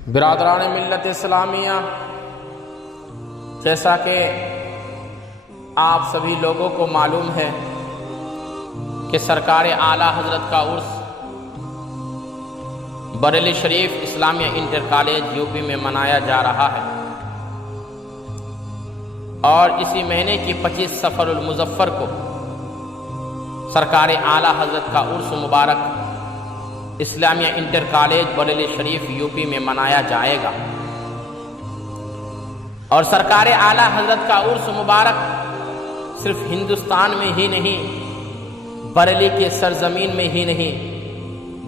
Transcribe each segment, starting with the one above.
برادران ملت اسلامیہ، جیسا کہ آپ سبھی لوگوں کو معلوم ہے کہ سرکار اعلیٰ حضرت کا عرس بریلی شریف اسلامیہ انٹر کالج یوپی میں منایا جا رہا ہے، اور اسی مہینے کی 25 سفر المظفر کو سرکار اعلیٰ حضرت کا عرس مبارک اسلامیہ انٹر کالج بریلی شریف یوپی میں منایا جائے گا۔ اور سرکار اعلیٰ حضرت کا عرس مبارک صرف ہندوستان میں ہی نہیں، بریلی کے سرزمین میں ہی نہیں،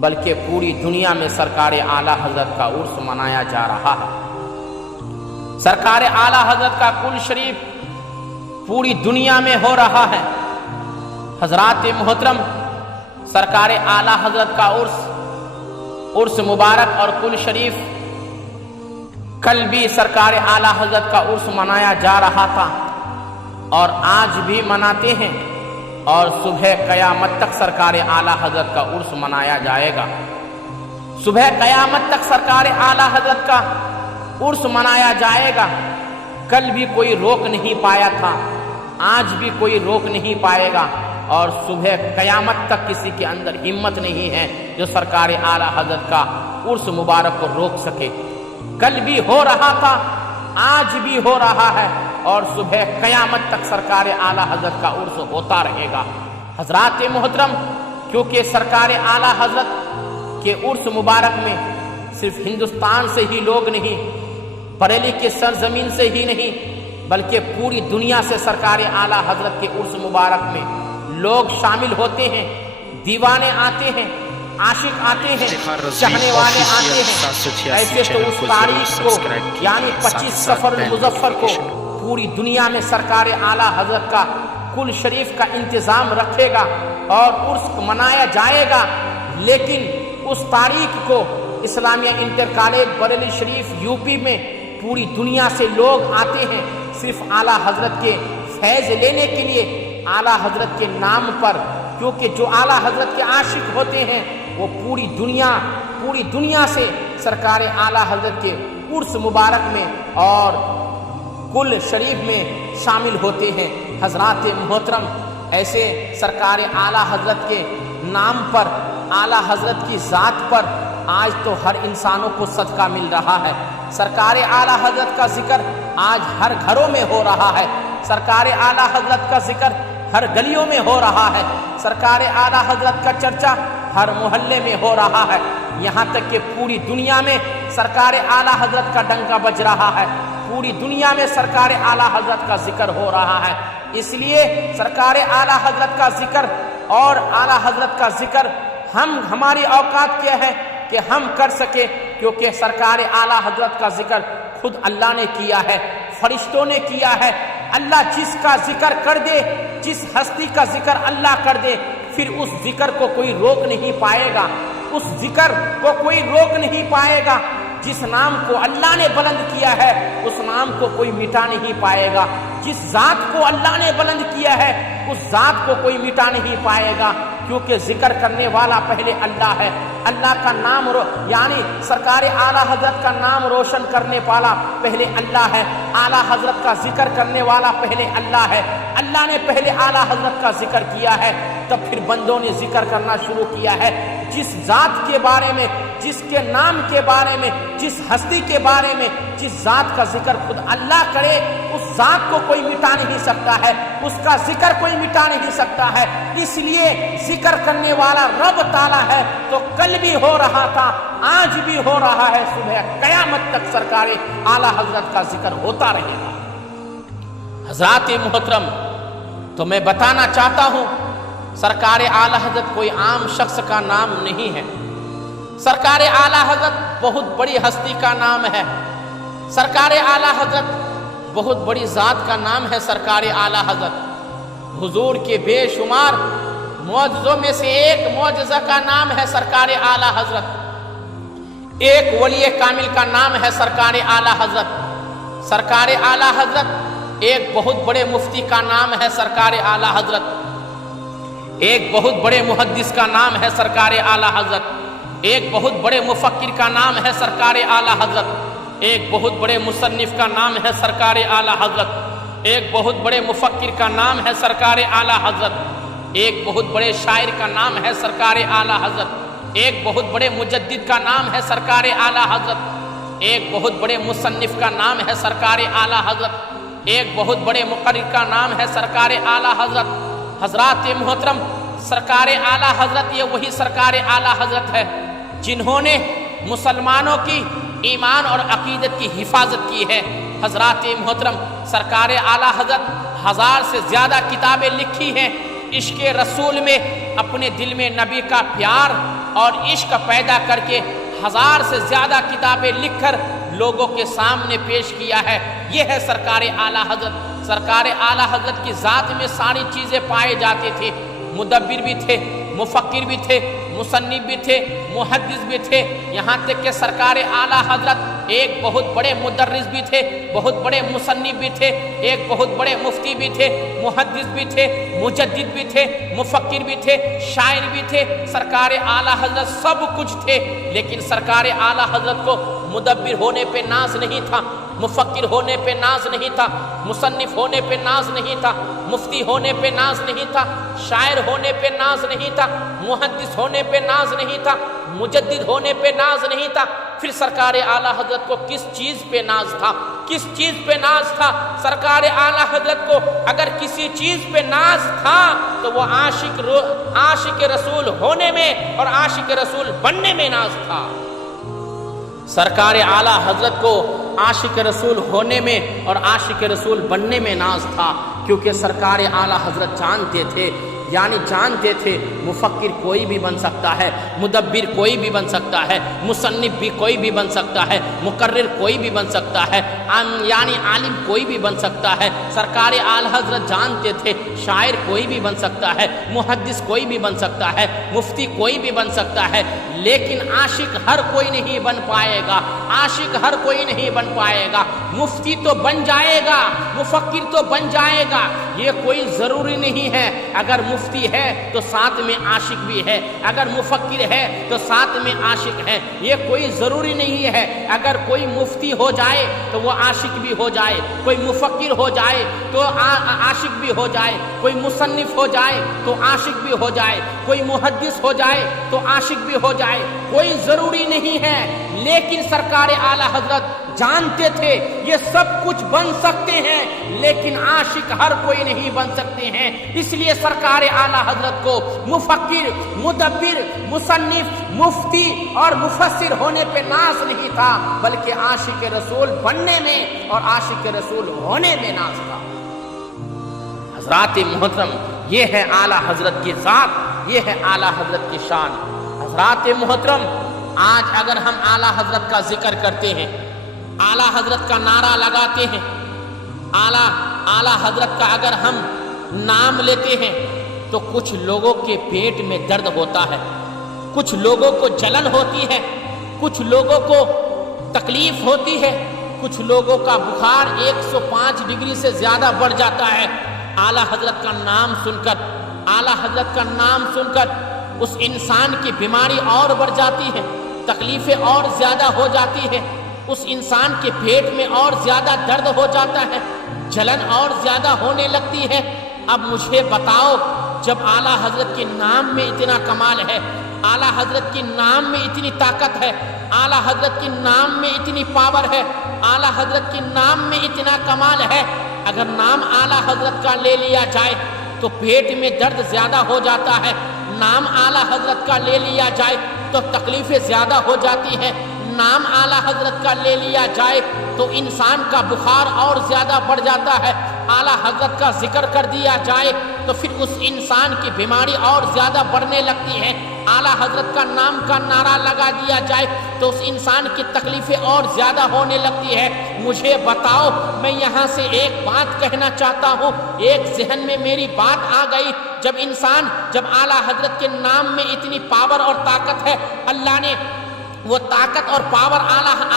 بلکہ پوری دنیا میں سرکار اعلیٰ حضرت کا عرس منایا جا رہا ہے۔ سرکار اعلیٰ حضرت کا کل شریف پوری دنیا میں ہو رہا ہے۔ حضرات محترم، سرکار اعلیٰ حضرت کا عرس مبارک اور کل شریف کل بھی سرکار اعلیٰ حضرت کا عرس منایا جا رہا تھا اور آج بھی مناتے ہیں، اور صبح قیامت تک سرکار اعلیٰ حضرت کا عرس منایا جائے گا۔ صبح قیامت تک سرکار اعلیٰ حضرت کا عرس منایا جائے گا۔ کل بھی کوئی روک نہیں پایا تھا، آج بھی کوئی روک نہیں پائے گا، اور صبح قیامت تک کسی کے اندر ہمت نہیں ہے جو سرکار اعلیٰ حضرت کا عرس مبارک کو روک سکے۔ کل بھی ہو رہا تھا، آج بھی ہو رہا ہے، اور صبح قیامت تک سرکار اعلیٰ حضرت کا عرس ہوتا رہے گا۔ حضرات محترم، کیونکہ سرکار اعلیٰ حضرت کے عرس مبارک میں صرف ہندوستان سے ہی لوگ نہیں، بریلی کے سرزمین سے ہی نہیں، بلکہ پوری دنیا سے سرکار اعلیٰ حضرت کے عرس مبارک میں لوگ شامل ہوتے ہیں، دیوانے آتے ہیں، عاشق آتے ہیں، چاہنے والے آتے ہیں۔ ایسے تو اس تاریخ کو یعنی 25 سفر المظفر کو پوری دنیا میں سرکار اعلیٰ حضرت کا کل شریف کا انتظام رکھے گا اور عرس منایا جائے گا، لیکن اس تاریخ کو اسلامیہ انٹر کالج بریلی شریف یوپی میں پوری دنیا سے لوگ آتے ہیں صرف اعلیٰ حضرت کے فیض لینے کے لیے، اعلیٰ حضرت کے نام پر، کیونکہ جو اعلیٰ حضرت کے عاشق ہوتے ہیں وہ پوری دنیا سے سرکار اعلیٰ حضرت کے عرس مبارک میں اور کل شریف میں شامل ہوتے ہیں۔ حضرات محترم، ایسے سرکار اعلیٰ حضرت کے نام پر، اعلیٰ حضرت کی ذات پر آج تو ہر انسانوں کو صدقہ مل رہا ہے۔ سرکار اعلیٰ حضرت کا ذکر آج ہر گھروں میں ہو رہا ہے، سرکار اعلیٰ حضرت کا ذکر ہر گلیوں میں ہو رہا ہے، سرکار اعلیٰ حضرت کا چرچا ہر محلے میں ہو رہا ہے، یہاں تک کہ پوری دنیا میں سرکار اعلیٰ حضرت کا ڈنکا بج رہا ہے، پوری دنیا میں سرکار اعلیٰ حضرت کا ذکر ہو رہا ہے۔ اس لیے سرکار اعلیٰ حضرت کا ذکر اور اعلیٰ حضرت کا ذکر ہماری اوقات کیا ہے کہ ہم کر سکے، کیونکہ سرکار اعلیٰ حضرت کا ذکر خود اللہ نے کیا ہے، فرشتوں نے کیا ہے۔ اللہ جس کا ذکر کر دے، جس ہستی کا ذکر اللہ کر دے، پھر اس ذکر کو کوئی روک نہیں پائے گا، اس ذکر کو کوئی روک نہیں پائے گا۔ جس نام کو اللہ نے بلند کیا ہے اس نام کو کوئی مٹا نہیں پائے گا، جس ذات کو اللہ نے بلند کیا ہے اس ذات کو کوئی مٹا نہیں پائے گا، کیونکہ ذکر کرنے والا پہلے اللہ ہے۔ اللہ کا نام یعنی سرکار اعلیٰ حضرت کا نام روشن کرنے والا پہلے اللہ ہے، اعلیٰ حضرت کا ذکر کرنے والا پہلے اللہ ہے۔ اللہ نے پہلے اعلیٰ حضرت کا ذکر کیا ہے، تب پھر بندوں نے ذکر کرنا شروع کیا ہے۔ جس ذات کے بارے میں، جس کے نام کے بارے میں، جس ہستی کے بارے میں، جس ذات کا ذکر خود اللہ کرے، اس ذات کو کوئی مٹا نہیں سکتا ہے، اس کا ذکر کوئی مٹا نہیں سکتا ہے۔ اس لیے ذکر کرنے والا رب تعالیٰ ہے، تو کل بھی ہو رہا تھا، آج بھی ہو رہا ہے، صبح قیامت تک سرکار اعلیٰ حضرت کا ذکر ہوتا رہے گا۔ حضرات محترم، تو میں بتانا چاہتا ہوں، سرکار اعلیٰ حضرت کوئی عام شخص کا نام نہیں ہے، سرکار اعلیٰ حضرت بہت بڑی ہستی کا نام ہے، سرکار اعلیٰ حضرت بہت بڑی ذات کا نام ہے۔ سرکار اعلیٰ حضرت حضور کے بے شمار معجزوں میں سے ایک معجزہ کا نام ہے سرکار اعلیٰ حضرت، ایک ولی کامل کا نام ہے سرکار اعلیٰ حضرت، سرکار اعلیٰ حضرت ایک بہت بڑے مفتی کا نام ہے سرکار اعلیٰ حضرت، ایک بہت بڑے محدث کا نام ہے سرکار اعلیٰ حضرت، ایک بہت بڑے مفکر کا نام ہے سرکار اعلیٰ حضرت، ایک بہت بڑے مصنف کا نام ہے سرکار اعلیٰ حضرت، ایک بہت بڑے مفکر کا نام ہے سرکار اعلیٰ حضرت، ایک بہت بڑے شاعر کا نام ہے سرکار اعلیٰ حضرت، ایک بہت بڑے مجدد کا نام ہے سرکار اعلیٰ حضرت، ایک بہت بڑے مصنف کا نام ہے سرکار اعلیٰ حضرت، ایک بہت بڑے مقرر کا نام ہے سرکار اعلیٰ حضرت۔ حضرات محترم، سرکار اعلیٰ حضرت یہ وہی سرکار اعلیٰ حضرت ہے جنہوں نے مسلمانوں کی ایمان اور عقیدت کی حفاظت کی ہے۔ حضرات محترم، سرکار اعلیٰ حضرت 1000 سے زیادہ کتابیں لکھی ہیں، عشق رسول میں اپنے دل میں نبی کا پیار اور عشق پیدا کر کے 1000 سے زیادہ کتابیں لکھ کر لوگوں کے سامنے پیش کیا ہے۔ یہ ہے سرکار اعلیٰ حضرت۔ سرکار اعلیٰ حضرت کی ذات میں ساری چیزیں پائے جاتے تھے، مدبر بھی تھے، مفکر بھی تھے، مصنف بھی تھے، محدث بھی تھے، یہاں تک کہ سرکار اعلیٰ حضرت ایک بہت بڑے مدرس بھی تھے، بہت بڑے مصنف بھی تھے، ایک بہت بڑے مفتی بھی تھے، محدث بھی تھے، مجدد بھی تھے، مفکر بھی تھے، شاعر بھی تھے۔ سرکار اعلیٰ حضرت سب کچھ تھے، لیکن سرکار اعلیٰ حضرت کو مدبر ہونے پہ ناز نہیں تھا، مفکر ہونے پہ ناز نہیں تھا، مصنف ہونے پہ ناز نہیں تھا، مفتی ہونے پہ ناز نہیں تھا، شاعر ہونے پہ ناز نہیں تھا، محدث ہونے پہ ناز نہیں تھا، مجدد ہونے پہ ناز نہیں تھا۔ پھر سرکار اعلیٰ حضرت کو کس چیز پہ ناز تھا؟ کس چیز پہ ناز تھا؟ سرکار اعلیٰ حضرت کو اگر کسی چیز پہ ناز تھا تو وہ عاشق رسول ہونے میں اور عاشق رسول بننے میں ناز تھا۔ سرکار اعلیٰ حضرت کو عاشق رسول ہونے میں اور عاشق رسول بننے میں ناز تھا، کیونکہ سرکار اعلیٰ حضرت جانتے تھے مفکر کوئی بھی بن سکتا ہے، مدبر کوئی بھی بن سکتا ہے، مصنف بھی کوئی بھی بن سکتا ہے، مقرر کوئی بھی بن سکتا ہے، یعنی عالم کوئی بھی بن سکتا ہے۔ سرکار اعلیٰ حضرت جانتے تھے شاعر کوئی بھی بن سکتا ہے، محدث کوئی بھی بن سکتا ہے، مفتی کوئی بھی بن سکتا ہے، لیکن عاشق ہر کوئی نہیں بن پائے گا، عاشق ہر کوئی نہیں بن پائے گا۔ مفتی تو بن جائے گا، مفکر تو بن جائے گا، یہ کوئی ضروری نہیں ہے۔ اگر مفتی ہے تو ساتھ میں عاشق بھی ہے، اگر مفکر ہے تو ساتھ میں عاشق ہے، یہ کوئی ضروری نہیں ہے۔ اگر کوئی مفتی ہو جائے تو وہ عاشق بھی ہو جائے، کوئی مفکر ہو جائے تو عاشق بھی ہو جائے، کوئی مصنف ہو جائے تو عاشق بھی ہو جائے، کوئی محدث ہو جائے تو عاشق بھی ہو جائے، کوئی ضروری نہیں ہے۔ لیکن سرکار اعلیٰ حضرت جانتے تھے یہ سب کچھ بن سکتے ہیں، لیکن عاشق ہر کوئی نہیں بن سکتے ہیں۔ اس لیے سرکار اعلیٰ حضرت کو مفکر، مدبر، مصنف، مفتی اور مفسر ہونے پہ ناز نہیں تھا، بلکہ عاشق رسول بننے میں اور عاشق رسول ہونے میں ناز تھا۔ حضرات محترم، یہ ہے اعلیٰ حضرت کی ذات، یہ ہے اعلیٰ حضرت کی شان۔ حضرات محترم، آج اگر ہم اعلیٰ حضرت کا ذکر کرتے ہیں، اعلیٰ حضرت کا نعرہ لگاتے ہیں، اعلیٰ حضرت کا اگر ہم نام لیتے ہیں تو کچھ لوگوں کے پیٹ میں درد ہوتا ہے، کچھ لوگوں کو جلن ہوتی ہے، کچھ لوگوں کو تکلیف ہوتی ہے، کچھ لوگوں کا بخار 105 ڈگری سے زیادہ بڑھ جاتا ہے۔ اعلیٰ حضرت کا نام سن کر، اعلیٰ حضرت کا نام سن کر اس انسان کی بیماری اور بڑھ جاتی ہے، تکلیفیں اور زیادہ ہو جاتی ہے، اس انسان کے پیٹ میں اور زیادہ درد ہو جاتا ہے، جلن اور زیادہ ہونے لگتی ہے۔ اب مجھے بتاؤ، جب اعلیٰ حضرت کے نام میں اتنا کمال ہے، اعلیٰ حضرت کے نام میں اتنی طاقت ہے، اعلیٰ حضرت کے نام میں اتنی پاور ہے، اعلیٰ حضرت کے نام میں اتنا کمال ہے، اگر نام اعلیٰ حضرت کا لے لیا جائے تو پیٹ میں درد زیادہ ہو جاتا ہے، نام اعلیٰ حضرت کا لے لیا جائے تو تکلیفیں زیادہ ہو جاتی ہیں، نام اعلیٰ حضرت کا لے لیا جائے تو انسان کا بخار اور زیادہ بڑھ جاتا ہے، اعلیٰ حضرت کا ذکر کر دیا جائے تو پھر اس انسان کی بیماری اور زیادہ بڑھنے لگتی ہے، اعلیٰ حضرت کا نام کا نعرہ لگا دیا جائے تو اس انسان کی تکلیفیں اور زیادہ ہونے لگتی ہے۔ مجھے بتاؤ، میں یہاں سے ایک بات کہنا چاہتا ہوں، ایک ذہن میں میری بات آ گئی، جب اعلیٰ حضرت کے نام میں اتنی پاور اور طاقت ہے، اللہ نے وہ طاقت اور پاور اعلیٰ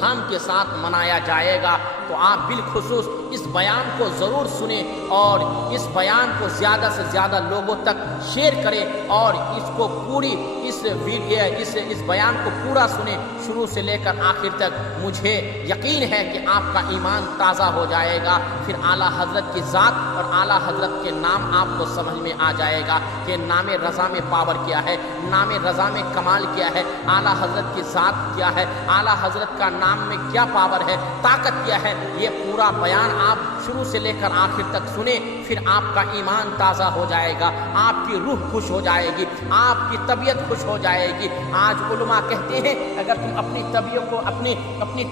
دھام کے ساتھ منایا جائے گا، تو آپ بالخصوص اس بیان کو ضرور سنیں اور اس بیان کو زیادہ سے زیادہ لوگوں تک شیئر کریں اور اس کو پوری اس بیان کو پورا سنیں شروع سے لے کر آخر تک۔ مجھے یقین ہے کہ آپ کا ایمان تازہ ہو جائے گا، پھر اعلیٰ حضرت کی ذات اور اعلیٰ حضرت کے نام آپ کو سمجھ میں آ جائے گا کہ نام رضا میں پاور کیا ہے، نام رضا میں کمال کیا ہے، اعلیٰ حضرت کی ذات کیا ہے، اعلیٰ حضرت کا نام میں کیا پاور ہے، طاقت کیا ہے۔ یہ پورا بیان آپ شروع سے لے کر آخر تک سنیں، پھر آپ کا ایمان تازہ ہو جائے گا، آپ کی روح خوش ہو جائے گی، آپ کی طبیعت خوش ہو جائے گی۔ آج علماء کہتے ہیں اگر تم اپنی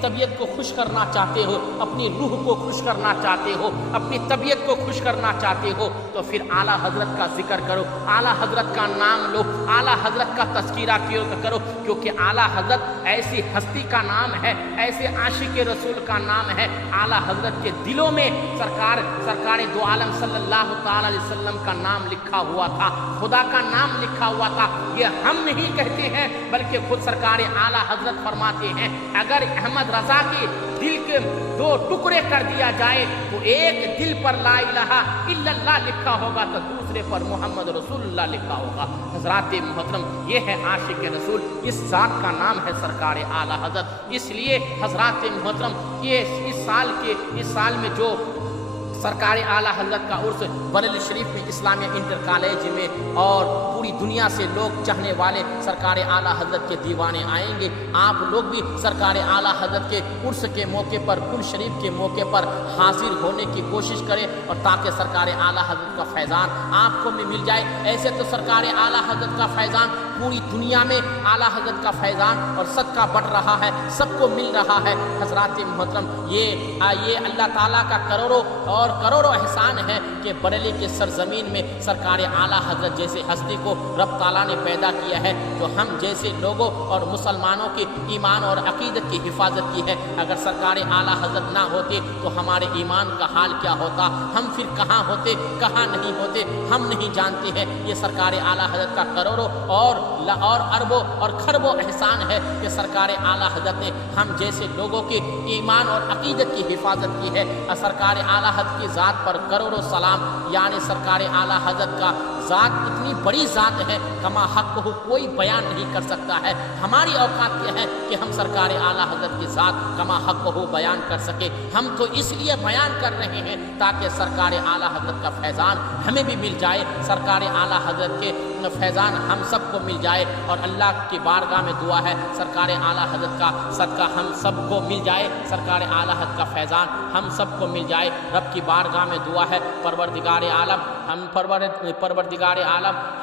طبیعت کو خوش کرنا چاہتے ہو، اپنی روح کو خوش کرنا چاہتے ہو، اپنی طبیعت کو خوش کرنا چاہتے ہو، تو پھر اعلیٰ حضرت کا ذکر کرو، اعلیٰ حضرت کا نام لو، اعلیٰ حضرت کا تذکرہ کرو، کیونکہ اعلیٰ حضرت ایسی ہستی کا نام ہے، ایسے عاشق رسول کا نام ہے۔ اعلیٰ حضرت کے دلوں میں سرکار دو عالم صلی اللہ تعالی علیہ وسلم کا نام لکھا ہوا تھا، خدا کا نام لکھا ہوا تھا۔ یہ ہم نہیں کہتے ہیں بلکہ خود سرکار اعلیٰ حضرت فرماتے ہیں اگر احمد رضا کے دل کے 2 ٹکڑے کر دیا جائے تو ایک دل پر لا الہ الا اللہ لکھا ہوگا تو دوسرے پر محمد رسول اللہ لکھا ہوگا۔ حضرات محترم، یہ ہے عاشق رسول، اس ذات کا نام ہے سرکار اعلیٰ حضرت۔ اس لیے حضرات محترم، یہ اس سال میں جو سرکار اعلیٰ حضرت کا عرس بریلی شریف میں اسلامیہ انٹر کالج میں اور پوری دنیا سے لوگ چاہنے والے سرکار اعلیٰ حضرت کے دیوانے آئیں گے۔ آپ لوگ بھی سرکار اعلیٰ حضرت کے عرس کے موقع پر، کل شریف کے موقع پر حاضر ہونے کی کوشش کریں اور تاکہ سرکار اعلیٰ حضرت کا فیضان آپ کو بھی مل جائے۔ ایسے تو سرکار اعلیٰ حضرت کا فیضان پوری دنیا میں اعلیٰ حضرت کا فیضان اور صدقہ بڑھ رہا ہے، سب کو مل رہا ہے۔ حضرات محترم، یہ اللہ تعالیٰ کا کروڑوں احسان ہے کہ بریلی کے سرزمین میں سرکار اعلیٰ حضرت جیسے ہستی کو رب تعالیٰ نے پیدا کیا ہے، جو ہم جیسے لوگوں اور مسلمانوں کے ایمان اور عقیدت کی حفاظت کی ہے۔ اگر سرکار اعلیٰ حضرت نہ ہوتے تو ہمارے ایمان کا حال کیا ہوتا، ہم پھر کہاں ہوتے کہاں نہیں ہوتے ہم نہیں جانتے ہیں۔ یہ سرکار اعلیٰ حضرت کا کروڑوں اور اربوں اور خربوں احسان ہے کہ سرکار اعلیٰ حضرت نے ہم جیسے لوگوں کے ایمان اور عقیدت کی حفاظت کی ہے۔ سرکار اعلیٰ حضرت کی ذات پر کروڑوں سلام، یعنی سرکار اعلیٰ حضرت کا ذات اتنی بڑی ذات ہے کما حق کو کوئی بیان نہیں کر سکتا ہے۔ ہماری اوقات یہ ہے کہ ہم سرکار اعلیٰ حضرت کی ذات کما حق کو بیان کر سکے۔ ہم تو اس لیے بیان کر رہے ہیں تاکہ سرکار اعلیٰ حضرت کا فیضان ہمیں بھی مل جائے، سرکار اعلیٰ حضرت کے فیضان ہم سب کو مل جائے، اور اللہ کی بارگاہ میں دعا ہے سرکار اعلیٰ حضرت کا صدقہ ہم سب کو مل جائے، سرکار اعلیٰ حضرت کا فیضان ہم سب کو مل جائے۔ رب کی بارگاہ میں دعا ہے پروردگار عالم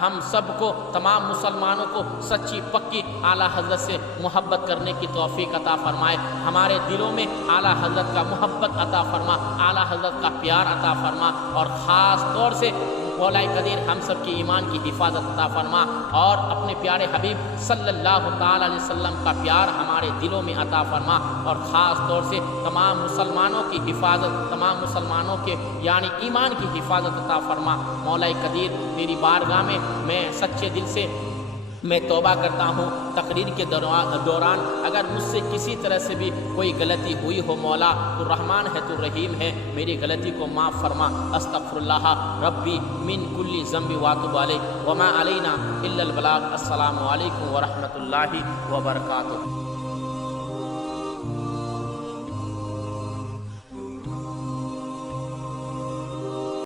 ہم سب کو، تمام مسلمانوں کو سچی پکی اعلیٰ حضرت سے محبت کرنے کی توفیق عطا فرمائے، ہمارے دلوں میں اعلیٰ حضرت کا محبت عطا فرما، اعلیٰ حضرت کا پیار عطا فرما، اور خاص طور سے مولا قدیر ہم سب کی ایمان کی حفاظت عطا فرما، اور اپنے پیارے حبیب صلی اللہ تعالی علیہ وسلم کا پیار ہمارے دلوں میں عطا فرما، اور خاص طور سے تمام مسلمانوں کی حفاظت، تمام مسلمانوں کے یعنی ایمان کی حفاظت عطا فرما۔ مولا قدیر تیری بارگاہ میں میں سچے دل سے میں توبہ کرتا ہوں، تقریر کے دوران اگر مجھ سے کسی طرح سے بھی کوئی غلطی ہوئی ہو، مولا تو رحمان ہے، تو رحیم ہے، میری غلطی کو معاف فرما۔ استغفر اللہ ربی من کل ذنب واتوب علیہ وما علینا الا البلاغ۔ السلام علیکم ورحمۃ اللہ وبرکاتہ۔